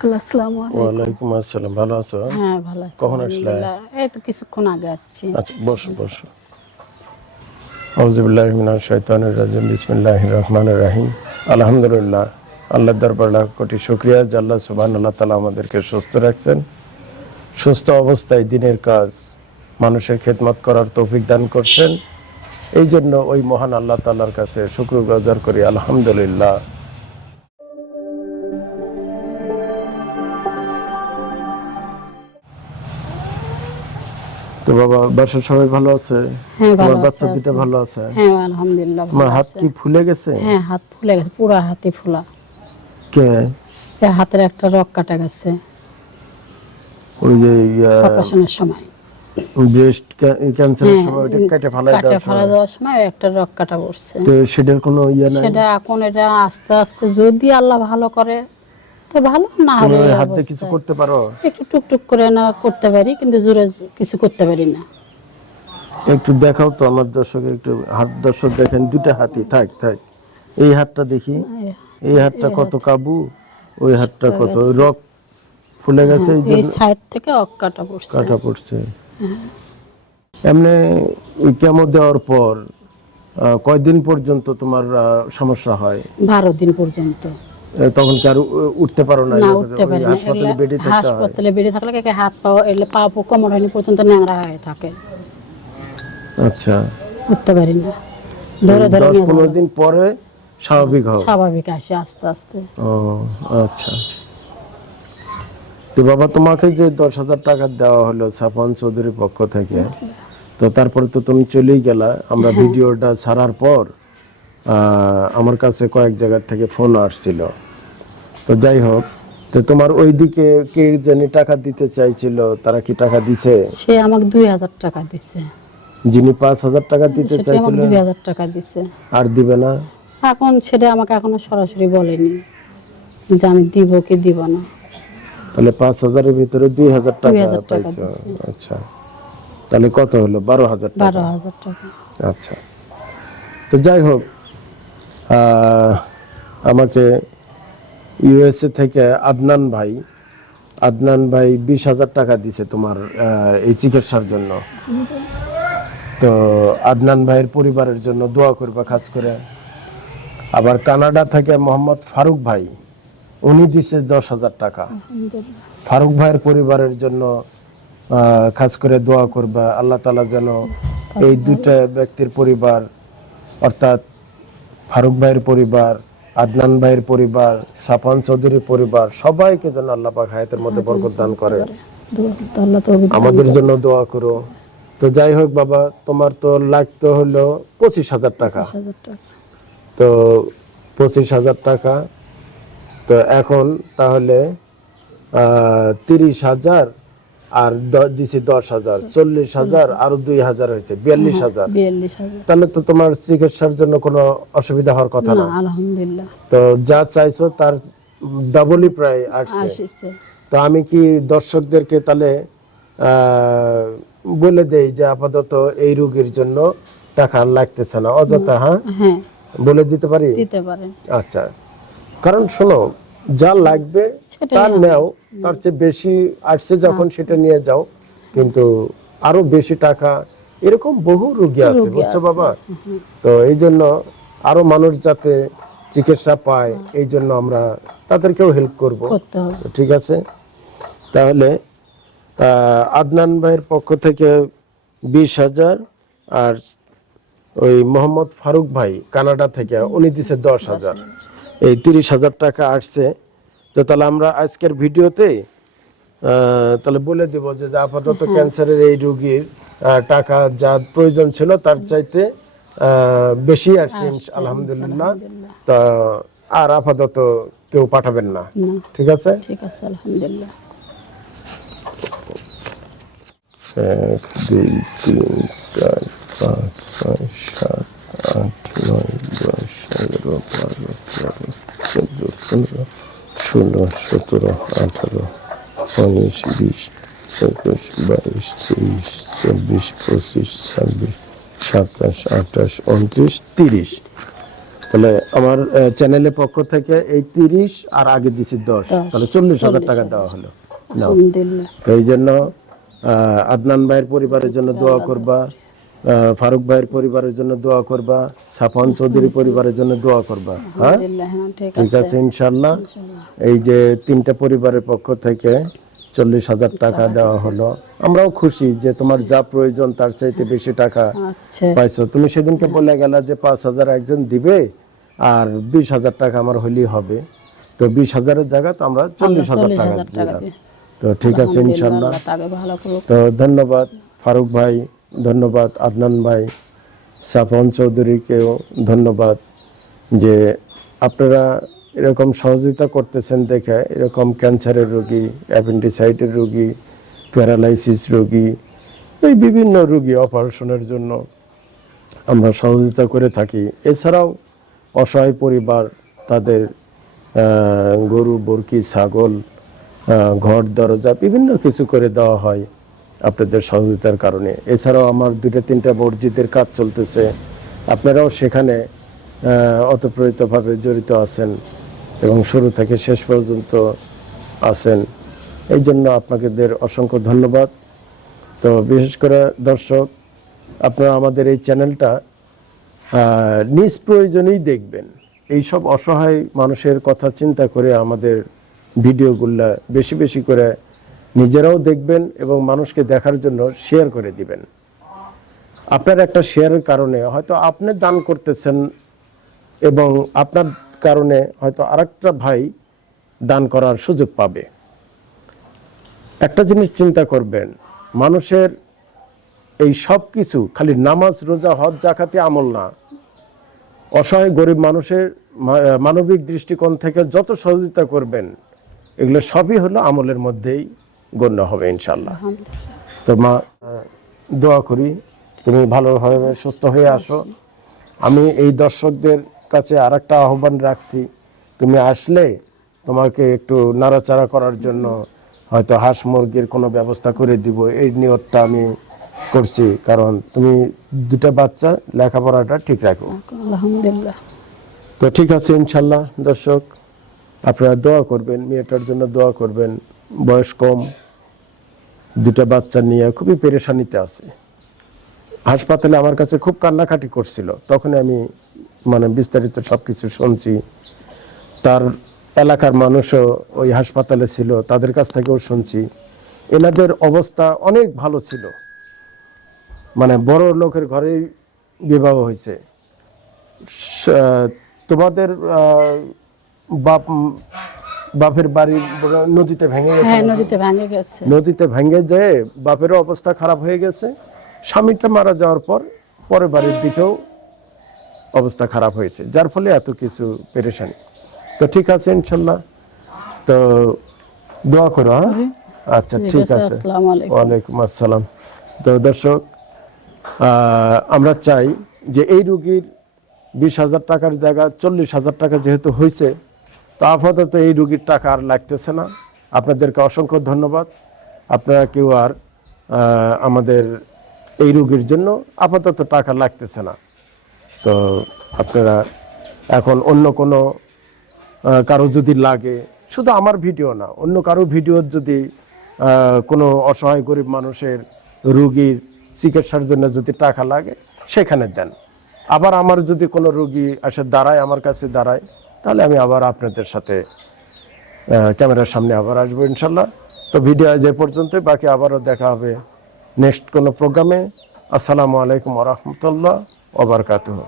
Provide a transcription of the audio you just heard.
Uncle আসসালামু আলাইকুম। ওয়ালাইকুম আসসালাম ভালো আছো? হ্যাঁ ভালো আছি কখন আসলে? এই তো কিছুক্ষণ আগে আসছি। আচ্ছা বসো বসো। আউযুবিল্লাহি মিনাশ শাইতানির রাজিম বিসমিল্লাহির রহমানির রহিম। আলহামদুলিল্লাহ দরবারে লাখ কোটি শুকরিয়া যে আল্লাহ সুবহানাল্লাহ তাআলা আমাদেরকে সুস্থ রাখছেন। সুস্থ অবস্থায় দিনের কাজ মানুষের খেদমত করার তৌফিক দান করছেন। এই জন্য ওই মহান আল্লাহ তাআলার কাছে শুক্র গুজার করি আলহামদুলিল্লাহ। তো বাবা বাসার সবাই ভালো আছে? হ্যাঁ ভালো আছে বাচ্চা ভালো আছে? হ্যাঁ আলহামদুলিল্লাহ ভালো হাত কি ফুলে গেছে? হ্যাঁ হাত ফুলে গেছে পুরো হাতে ফোলা। কে? হাতের একটা রক কাটা গেছে। ওই যে অপারেশনের সময়। ব্রেস্ট ক্যান্সারের হ্যাঁ, সময় ওটা কেটে দেওয়ার ফেলা দেওয়ার সময় একটা রক কাটা পড়ছে। তো সেটার কোনো ইয়ে নাই? সেটা এখন এটা আস্তে আস্তে যদি আল্লাহ ভালো করে তো ভালো না হলে হাত কিছু করতে পারো? একটু টুকটুক করে না করতে পারি কিন্তু জোরে কিছু করতে পারি না। একটু দেখাও তো আমার দর্শক একটু হাত দর্শক দেখেন দুটা হাতি থাক থাক। এই হাতটা দেখি এই হাতটা কত কাবু ওই হাতটা কত রক ফুলে গেছে এই সাইড থেকে অক কাটা পড়ছে। কাটা পড়ছে। এমনি ওই কেমো দেওয়ার পর কয়দিন পর্যন্ত তোমার সমস্যা হয়? বারো দিন পর্যন্ত। তখন কি আর উঠতে পারো না? উঠতে পারি না। হাসপাতালে বেডে থাকতে হয়। হাসপাতালে বেড়ে থাকলে একে হাত পা এলে পা পা কোমর হয়নি পর্যন্ত ন্যাংরা হয়ে থাকে। আচ্ছা। উঠতে পারি না। ধরে ধরে দশ নিয়ে পনেরো যাব। দিন পরে স্বাভাবিক হও স্বাভাবিক আসে আস্তে আস্তে। ও আচ্ছা। তো বাবা তোমাকে যে দশ হাজার টাকা দেওয়া হলো সাফান চৌধুরীর পক্ষ থেকে তো তারপরে তো তুমি চলেই গেলা। আমরা ভিডিওটা ছাড়ার পর আমার কাছে কয়েক জায়গা থেকে ফোন আসছিল। তো যাই হোক তো তোমার ওইদিকে কে জানি টাকা দিতে চাইছিল তারা কি টাকা দিছে? সে আমাকে দুই হাজার টাকা দিছে। যিনি পাঁচ হাজার টাকা দিতে চাইছিল দুই হাজার টাকা দিছে। আর দিবে না? এখন সেটা আমাকে এখনও সরাসরি বলেনি যে আমি দিব কি দিব না। তাহলে পাঁচ হাজারের ভিতরে দুই হাজার টাকা 2,000 টাকা পাইছো। আচ্ছা। তাহলে কত হলো? বারো হাজার টাকা। বারো হাজার টাকা। আচ্ছা। তো যাই হোক আমাকে ইউএসএ থেকে আদনান ভাই আদনান ভাই বিশ হাজার টাকা দিছে তোমার এই চিকিৎসার জন্য। তো আদনান ভাইয়ের পরিবারের জন্য দোয়া করবা খাস করে। আবার কানাডা থেকে মোহাম্মদ ফারুক ভাই উনি দিছে দশ হাজার টাকা। ফারুক ভাইয়ের পরিবারের জন্য খাস করে দোয়া করবা আল্লাহ তালা যেন এই দুইটা ব্যক্তির পরিবার অর্থাৎ ফারুক ভাইয়ের পরিবার আদনান ভাইয়ের পরিবার সাফান চৌধুরীর পরিবার সবাইকে যেন আল্লাহ পাক হায়াতের মধ্যে বরকত দান করে আমাদের জন্য দোয়া করো। তো যাই হোক বাবা তোমার তো লাগতো হলো পঁচিশ হাজার টাকা। তো পঁচিশ হাজার টাকা। তো এখন তাহলে তিরিশ হাজার আর দিছি দশ হাজার চল্লিশ হাজার আরও দুই হাজার হয়েছে বিয়াল্লিশ হাজার। তাহলে তো তোমার চিকিৎসার জন্য কোনো অসুবিধা হওয়ার কথা না আলহামদুলিল্লাহ। তো যা চাইছো তার ডাবলই প্রায় আসছে। আসিছে। তো আমি কি দর্শকদেরকে তাহলে বলে দেই যে আপাতত এই রোগীর জন্য টাকা লাগতেছে না? অযথা হ্যাঁ? হ্যাঁ। বলে দিতে পারি? দিতে পারেন। আচ্ছা। কারণ শোনো যা লাগবে তার নেও তার চেয়ে বেশি আসছে যখন সেটা নিয়ে যাও কিন্তু আরও বেশি টাকা এরকম বহু রোগী আছে বুঝছ বাবা? তো এই জন্য আরও মানুষ যাতে চিকিৎসা পায় এই জন্য আমরা তাদেরকেও হেল্প করব। ঠিক আছে? তাহলে আহ, আদনান ভাইয়ের পক্ষ থেকে বিশ হাজার আর ওই মোহাম্মদ ফারুক ভাই কানাডা থেকে উনি দিছে দশ হাজার। এই তিরিশ হাজার টাকা আসছে। তো তাহলে আমরা আজকের ভিডিওতে তাহলে বলে দিব যে আপাতত ক্যান্সারের এই রোগীর টাকা যা প্রয়োজন ছিল তার চাইতে বেশি আসছে আলহামদুলিল্লাহ। তা আর আপাতত কেউ পাঠাবেন না। না। ঠিক আছে? ঠিক আছে আলহামদুলিল্লাহ। এক দুই তিন চার পাঁচ ছয় সাত আট নয় এগারো বারো তেরো চোদ্দ পনেরো ষোলো সতেরো আঠারো উনিশ বিশ একুশ বাইশ তেইশ চব্বিশ পঁচিশ ছাব্বিশ সাতাশ আঠাশ উনত্রিশ তিরিশ। তাহলে আমার চ্যানেলের পক্ষ থেকে এই তিরিশ আর আগে দিছি দশ। তাহলে চল্লিশ হাজার টাকা দেওয়া হলো। এই জন্য আদনান ভাইয়ের পরিবারের জন্য দোয়া করবা। ফারুক ভাইয়ের পরিবারের জন্য দোয়া করবা সাফান চৌধুরী পরিবারের জন্য দোয়া করবা হ্যাঁ? হ্যাঁ ঠিক আছে। ইনশাল্লাহ এই যে তিনটা পরিবারের পক্ষ থেকে চল্লিশ হাজার টাকা দেওয়া হলো। আমরাও খুশি যে তোমার যা প্রয়োজন তার চাইতে বেশি টাকা আচ্ছা। পাইছো। তুমি সেদিনকে বলে গেলা যে পাঁচ হাজার একজন দিবে আর বিশ হাজার টাকা আমার হলেই হবে। তো বিশ হাজারের জায়গা তো আমরা চল্লিশ হাজার টাকা তো ঠিক আছে ইনশাল্লাহ তো ধন্যবাদ ফারুক ভাই। ধন্যবাদ আদনান ভাই সাফন চৌধুরীকেও ধন্যবাদ যে আপনারা এরকম সহযোগিতা করতেছেন দেখে, এরকম ক্যান্সারের রোগী অ্যাপেন্ডিসাইটের রোগী, প্যারালাইসিস রোগী, এই বিভিন্ন রোগী অপারেশনের জন্য আমরা সহযোগিতা করে থাকি। এছাড়াও অসহায় পরিবার, তাদের গরু, বরকি, ছাগল ঘর, দরজা, বিভিন্ন কিছু করে দেওয়া হয়। আপনাদের সহযোগিতার কারণে। এছাড়াও আমার দুইটা, তিনটা মসজিদের কাজ চলতেছে। আপনারাও সেখানে অতপ্রেরিতভাবে জড়িত আছেন এবং শুরু থেকে শেষ পর্যন্ত আছেন। এই জন্য আপনাদের অসংখ্য ধন্যবাদ। তো বিশেষ করে দর্শক, আপনারা আমাদের এই চ্যানেলটা নিজ প্রয়োজনেই দেখবেন। এই সব অসহায় মানুষের কথা চিন্তা করে আমাদের ভিডিওগুলা বেশি বেশি করে নিজেরাও দেখবেন এবং মানুষকে দেখার জন্য শেয়ার করে দিবেন। আপনার একটা শেয়ারের কারণে হয়তো আপনি দান করতেছেন এবং আপনার কারণে হয়তো আরেকটা ভাই দান করার সুযোগ পাবে। একটা জিনিস চিন্তা করবেন, মানুষের এই সব কিছু খালি নামাজ, রোজা, হজ জাকাতে আমল না। অসহায়, গরিব মানুষের মানবিক দৃষ্টিকোণ থেকে যত সহযোগিতা করবেন, এগুলো সবই হলো আমলের মধ্যেই। গণ্য হবে ইনশাল্লাহ তো মা দোয়া করি তুমি ভালোভাবে সুস্থ হয়ে আসো। আমি এই দর্শকদের কাছে আর একটা আহ্বান রাখছি তুমি আসলে তোমাকে একটু নাড়াচাড়া করার জন্য হয়তো হাঁস মুরগির কোনো ব্যবস্থা করে দিব এই নিয়তটা আমি করছি। কারণ তুমি দুটা বাচ্চা লেখাপড়াটা ঠিক রাখো। আলহামদুলিল্লাহ। তো ঠিক আছে ইনশাল্লাহ দর্শক আপনারা দোয়া করবেন মেয়েটার জন্য দোয়া করবেন। বয়স কম দুটা বাচ্চা নিয়ে খুবই পেরেশানিতে আছে। হাসপাতালে আমার কাছে খুব কান্নাকাটি করছিল। তখন আমি মানে বিস্তারিত সব কিছু শুনছি। তার এলাকার মানুষও ওই হাসপাতালে ছিল, তাদের কাছ থেকেও শুনছি। এনাদের অবস্থা অনেক ভালো ছিল। মানে বড় লোকের ঘরেই বিবাহ হয়েছে। তোমাদের বাপ বাপের বাড়ি নদীতে ভেঙে গেছে। হ্যাঁ নদীতে ভেঙে গেছে। নদীতে ভেঙে যেয়ে বাপেরও অবস্থা খারাপ হয়ে গেছে। স্বামীটা মারা যাওয়ার পর পরের বাড়ির দিকেও অবস্থা খারাপ হয়েছে যার ফলে এত কিছু পেরেশানি। তো ঠিক আছে ইনশাল্লাহ। তো দোয়া করো হ্যাঁ? আচ্ছা ঠিক আছে ওয়ালাইকুম আসসালাম। তো দর্শক আমরা চাই যে এই রুগীর বিশ হাজার টাকার জায়গা চল্লিশ হাজার টাকা যেহেতু হয়েছে তো আপাতত এই রুগীর টাকা আর লাগতেছে না। আপনাদেরকে অসংখ্য ধন্যবাদ। আপনারা কেউ আর আমাদের এই রুগীর জন্য আপাতত টাকা লাগতেছে না। তো আপনারা এখন অন্য কোনো কারও যদি লাগে, শুধু আমার ভিডিও না, অন্য কারও ভিডিও যদি কোনো অসহায় গরিব মানুষের রুগীর চিকিৎসার জন্য যদি টাকা লাগে, সেখানে দেন। আবার আমার যদি কোনো রুগী আসে দাঁড়ায়, আমার কাছে দাঁড়ায় তাহলে আমি আবার আপনাদের সাথে ক্যামেরার সামনে আবার আসব ইনশাল্লাহ। তো ভিডিও যে পর্যন্ত বাকি আবারও দেখা হবে নেক্সট কোনো প্রোগ্রামে। আসসালামু আলাইকুম রহমতুল্লাহ ওবরকাতুহ